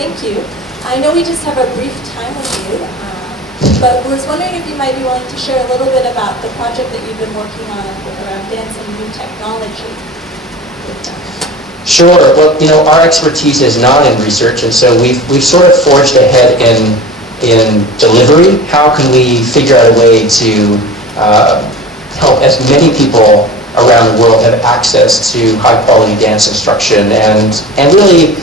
thank you. I know we just have a brief time with you, but was wondering if you might be willing to share a little bit about the project that you've been working on around dance and new technology. Sure. Well, our expertise is not in research, and so we've sort of forged ahead in delivery. How can we figure out a way to help as many people around the world have access to high-quality dance instruction and really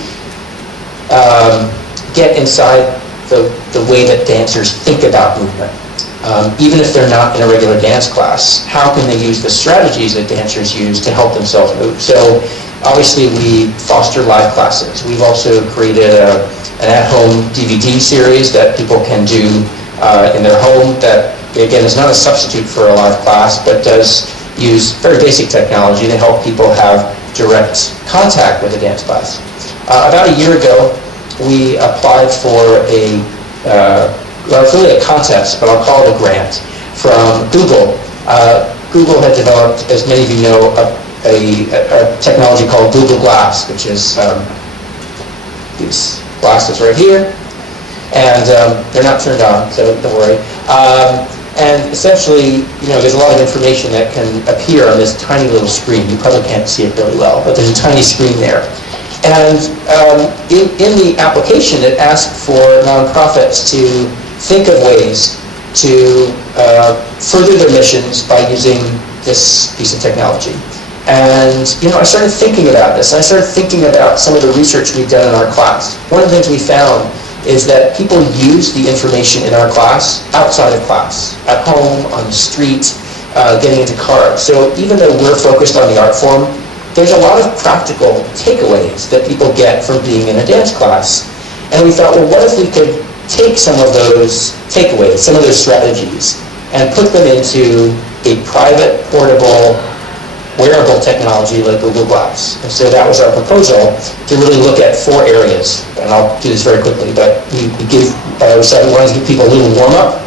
get inside the way that dancers think about movement. Even if they're not in a regular dance class, how can they use the strategies that dancers use to help themselves move? So obviously we foster live classes. We've also created an at-home DVD series that people can do in their home that, again, is not a substitute for a live class, but does use very basic technology to help people have direct contact with a dance class. About a year ago, we applied for it's really a contest, but I'll call it a grant, from Google. Google had developed, as many of you know, a technology called Google Glass, which is these glasses right here. And they're not turned on, so don't worry. And essentially, there's a lot of information that can appear on this tiny little screen. You probably can't see it really well, but there's a tiny screen there. And in the application, it asked for nonprofits to think of ways to further their missions by using this piece of technology. And I started thinking about this. I started thinking about some of the research we've done in our class. One of the things we found is that people use the information in our class outside of class, at home, on the street, getting into cars. So even though we're focused on the art form, there's a lot of practical takeaways that people get from being in a dance class. And we thought, well, what if we could take some of those takeaways, some of those strategies, and put them into a private, portable, wearable technology like Google Glass. And so that was our proposal, to really look at 4 areas. And I'll do this very quickly, but we decided we wanted to give people a little warm-up.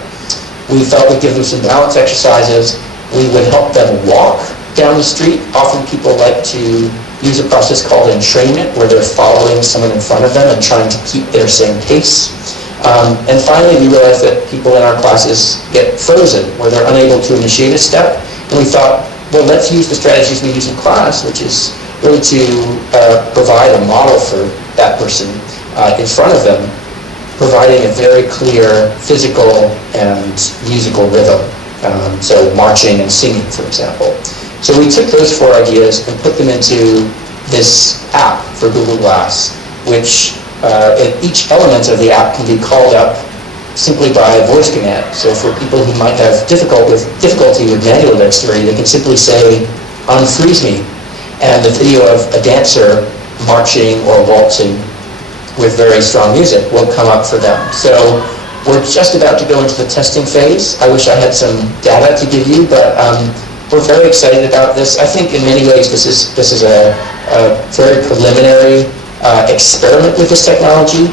We felt we'd give them some balance exercises. We would help them walk down the street. Often people like to use a process called entrainment, where they're following someone in front of them and trying to keep their same pace. And finally, we realized that people in our classes get frozen, where they're unable to initiate a step. And we thought, well, let's use the strategies we use in class, which is really to provide a model for that person in front of them, providing a very clear physical and musical rhythm. So marching and singing, for example. So we took those 4 ideas and put them into this app for Google Glass, which each element of the app can be called up simply by voice command. So for people who might have difficulty with manual dexterity, they can simply say, unfreeze me, and the video of a dancer marching or waltzing with very strong music will come up for them. So we're just about to go into the testing phase. I wish I had some data to give you, but we're very excited about this. I think in many ways this is a very preliminary experiment with this technology.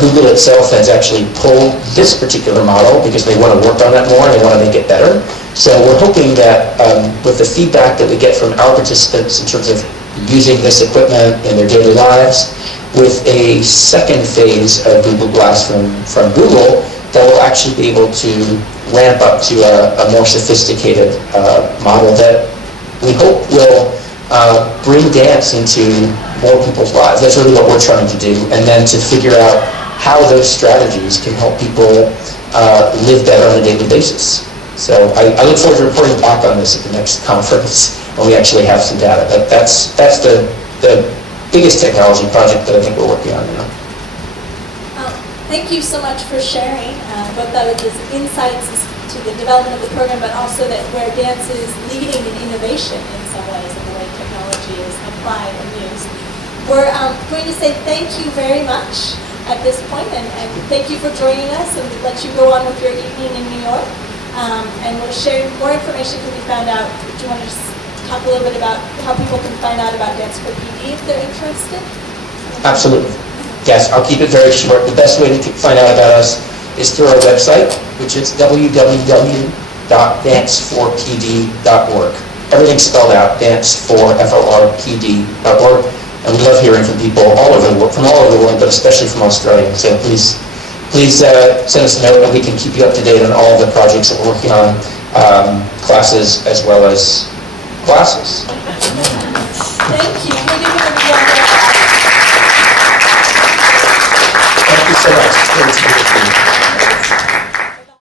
Google itself has actually pulled this particular model because they want to work on that more and they want to make it better. So we're hoping that with the feedback that we get from our participants in terms of using this equipment in their daily lives, with a second phase of Google Glass from Google, that we'll actually be able to ramp up to a more sophisticated model that we hope will bring dance into more people's lives. That's really what we're trying to do, and then to figure out how those strategies can help people live better on a daily basis. So I look forward to reporting back on this at the next conference when we actually have some data. But that's the biggest technology project that I think we're working on now. Thank you so much for sharing both those insights to the development of the program, but also that where dance is leading in innovation in some ways, and the way technology is applied and used. We're going to say thank you very much at this point, and thank you for joining us, and let you go on with your evening in New York. And we'll share more information can be found out. Do you want to just talk a little bit about how people can find out about Dance for PD if they're interested? Absolutely. Yes, I'll keep it very short. The best way to find out about us is through our website, which is www.dance4pd.org. Everything's spelled out, dance4pd.org. And we love hearing from people all over the world, from all over the world, but especially from Australia. So please send us a note, and we can keep you up to date on all the projects that we're working on, classes as well as classes. Thank you. Can we give